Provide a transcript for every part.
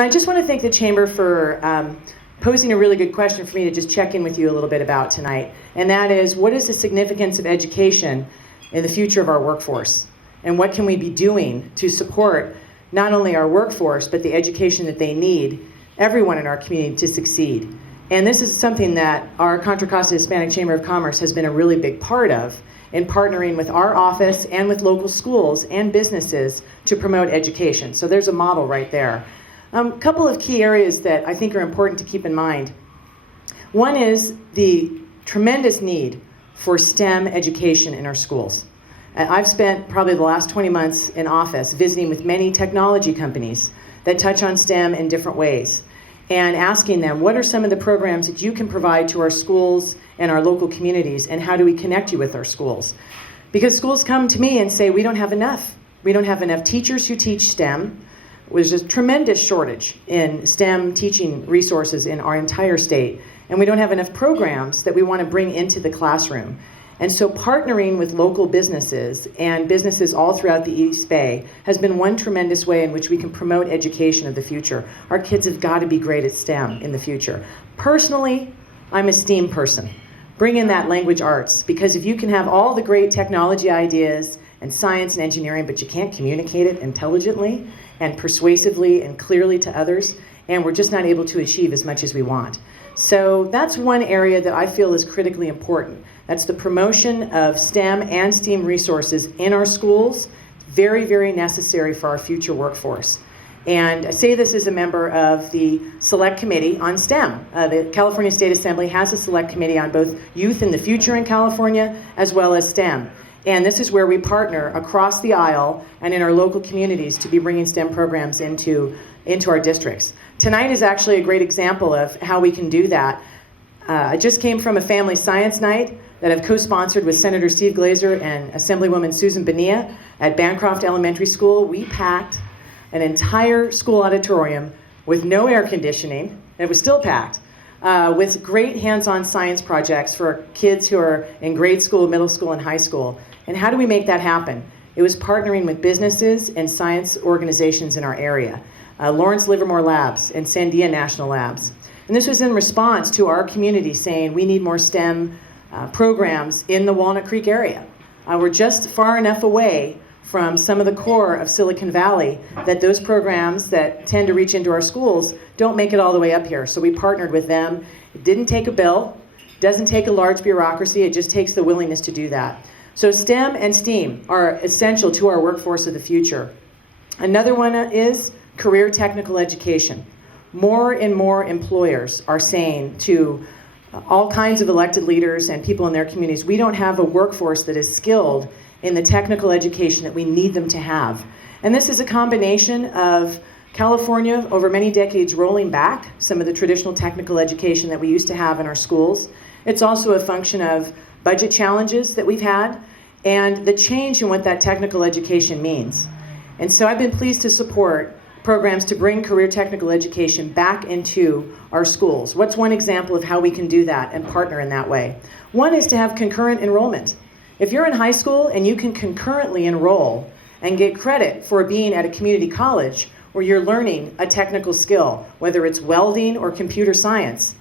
And I just want to thank the Chamber for posing a really good question for me to just check in with you a little bit about tonight. And that is, what is the significance of education in the future of our workforce? And what can we be doing to support not only our workforce, but the education that they need, everyone in our community, to succeed? And this is something that our Contra Costa Hispanic Chamber of Commerce has been a really big part of in partnering with our office and with local schools and businesses to promote education. So there's a model right there. A couple of key areas that I think are important to keep in mind. One is the tremendous need for STEM education in our schools. I've spent probably the last 20 months in office visiting with many technology companies that touch on STEM in different ways and asking them, what are some of the programs that you can provide to our schools and our local communities, and how do we connect you with our schools? Because schools come to me and say, we don't have enough. We don't have enough teachers who teach STEM. There's a tremendous shortage in STEM teaching resources in our entire state, and we don't have enough programs that we want to bring into the classroom. And so partnering with local businesses and businesses all throughout the East Bay has been one tremendous way in which we can promote education of the future. Our kids have got to be great at STEM in the future. Personally, I'm a STEAM person. Bring in that language arts, because if you can have all the great technology ideas and science and engineering, but you can't communicate it intelligently and persuasively and clearly to others, and we're just not able to achieve as much as we want. So that's one area that I feel is critically important. That's the promotion of STEM and STEAM resources in our schools. Very, very necessary for our future workforce. And I say this as a member of the Select Committee on STEM. The California State Assembly has a Select Committee on both youth in the future in California as well as STEM. And this is where we partner across the aisle and in our local communities to be bringing STEM programs into our districts. Tonight is actually a great example of how we can do that. I just came from a family science night that I've co-sponsored with Senator Steve Glazer and Assemblywoman Susan Bonilla at Bancroft Elementary School. We packed an entire school auditorium with no air conditioning, and it was still packed, with great hands-on science projects for kids who are in grade school, middle school, and high school. And how do we make that happen? It was partnering with businesses and science organizations in our area. Lawrence Livermore Labs and Sandia National Labs. And this was in response to our community saying we need more STEM programs in the Walnut Creek area. We're just far enough away from some of the core of Silicon Valley that those programs that tend to reach into our schools don't make it all the way up here. So we partnered with them. It didn't take a bill, doesn't take a large bureaucracy, it just takes the willingness to do that. So STEM and STEAM are essential to our workforce of the future. Another one is career technical education. More and more employers are saying to all kinds of elected leaders and people in their communities, we don't have a workforce that is skilled in the technical education that we need them to have. And this is a combination of California over many decades rolling back some of the traditional technical education that we used to have in our schools. It's also a function of budget challenges that we've had and the change in what that technical education means. And so I've been pleased to support programs to bring career technical education back into our schools. What's one example of how we can do that and partner in that way? One is to have concurrent enrollment. If you're in high school and you can concurrently enroll and get credit for being at a community college where you're learning a technical skill, whether it's welding or computer science,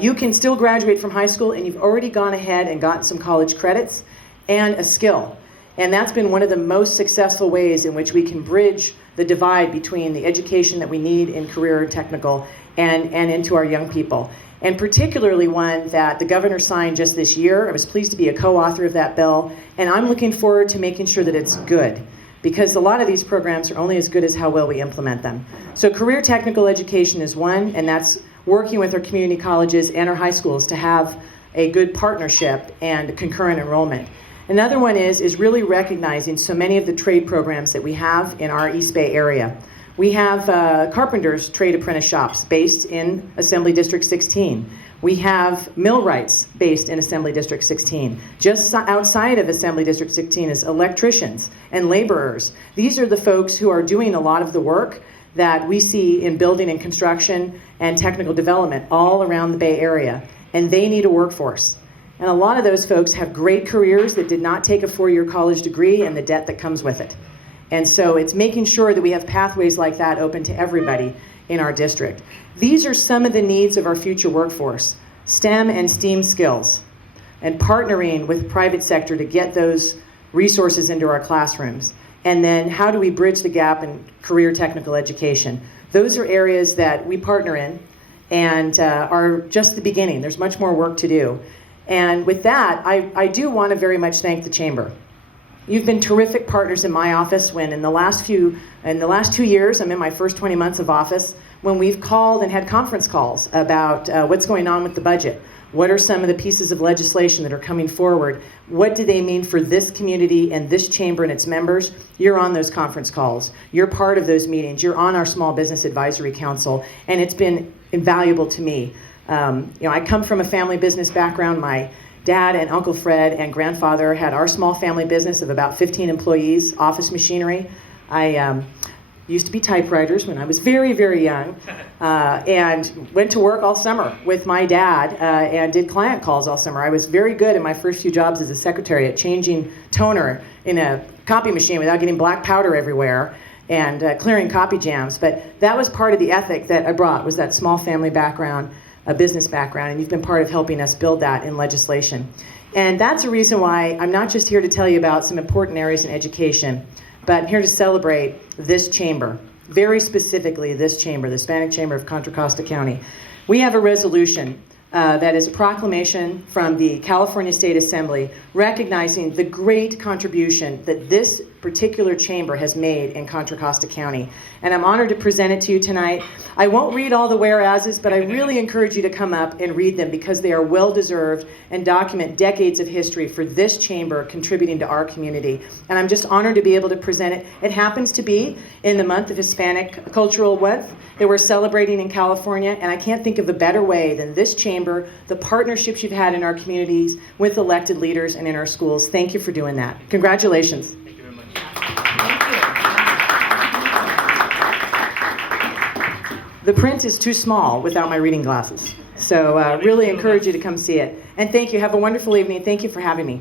you can still graduate from high school and you've already gone ahead and gotten some college credits and a skill. And that's been one of the most successful ways in which we can bridge the divide between the education that we need in career and technical and into our young people. And particularly one that the governor signed just this year. I was pleased to be a co-author of that bill, and I'm looking forward to making sure that it's good, because a lot of these programs are only as good as how well we implement them. So career technical education is one, and that's working with our community colleges and our high schools to have a good partnership and concurrent enrollment. Another one is really recognizing so many of the trade programs that we have in our East Bay area. We have carpenters trade apprentice shops based in Assembly District 16. We have millwrights based in Assembly District 16. Just outside of Assembly District 16 is electricians and laborers. These are the folks who are doing a lot of the work that we see in building and construction and technical development all around the Bay Area, and they need a workforce. And a lot of those folks have great careers that did not take a four-year college degree and the debt that comes with it. And so it's making sure that we have pathways like that open to everybody in our district. These are some of the needs of our future workforce: STEM and STEAM skills, and partnering with the private sector to get those resources into our classrooms. And then how do we bridge the gap in career technical education? Those are areas that we partner in and are just the beginning. There's much more work to do. And with that, I do want to very much thank the Chamber. You've been terrific partners in my office when in the last 2 years, I'm in my first 20 months of office, when we've called and had conference calls about what's going on with the budget. What are some of the pieces of legislation that are coming forward? What do they mean for this community and this chamber and its members? You're on those conference calls. You're part of those meetings. You're on our Small Business Advisory Council, and it's been invaluable to me. I come from a family business background. My dad and Uncle Fred and grandfather had our small family business of about 15 employees, office machinery. I used to be typewriters when I was very, very young, and went to work all summer with my dad and did client calls all summer. I was very good in my first few jobs as a secretary at changing toner in a copy machine without getting black powder everywhere and clearing copy jams. But that was part of the ethic that I brought, was that small family background, a business background, and you've been part of helping us build that in legislation. And that's a reason why I'm not just here to tell you about some important areas in education, but I'm here to celebrate this chamber, very specifically this chamber, the Hispanic Chamber of Contra Costa County. We have a resolution that is a proclamation from the California State Assembly recognizing the great contribution that this particular chamber has made in Contra Costa County. And I'm honored to present it to you tonight. I won't read all the whereases, but I really encourage you to come up and read them because they are well-deserved and document decades of history for this chamber contributing to our community. And I'm just honored to be able to present it. It happens to be in the month of Hispanic Cultural Month that we're celebrating in California, and I can't think of a better way than this chamber, the partnerships you've had in our communities with elected leaders and in our schools. Thank you for doing that. Congratulations. The print is too small without my reading glasses. So really encourage you to come see it. And thank you. Have a wonderful evening. Thank you for having me.